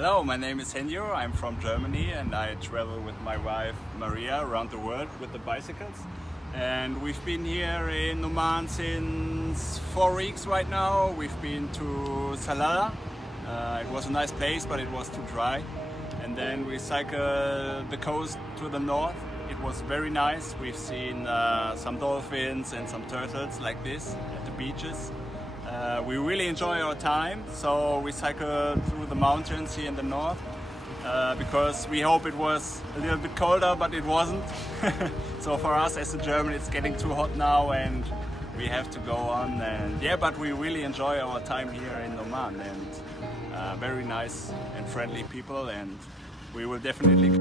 Hello, my name is Henjo. I'm from Germany and I travel with my wife Maria around the world with the bicycles. And we've been here in Oman since 4 weeks right now. We've been to Salalah. It was a nice place, but it was too dry. And then we cycled the coast to the north. It was very nice. We've seen some dolphins and some turtles like this at the beaches. We really enjoy our time, so we cycled through the mountains here in the north because we hope it was a little bit colder, but it wasn't. So for us as a German, it's getting too hot now and we have to go on. And yeah, but we really enjoy our time here in Oman, and very nice and friendly people, and we will definitely